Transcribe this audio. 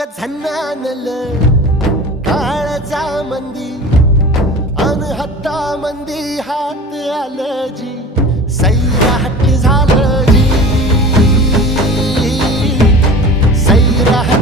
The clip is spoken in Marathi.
ग झन्नानल काळजा मंदी अन हत्ता मंदी हात आलं जी सैराट झालं जी सैराट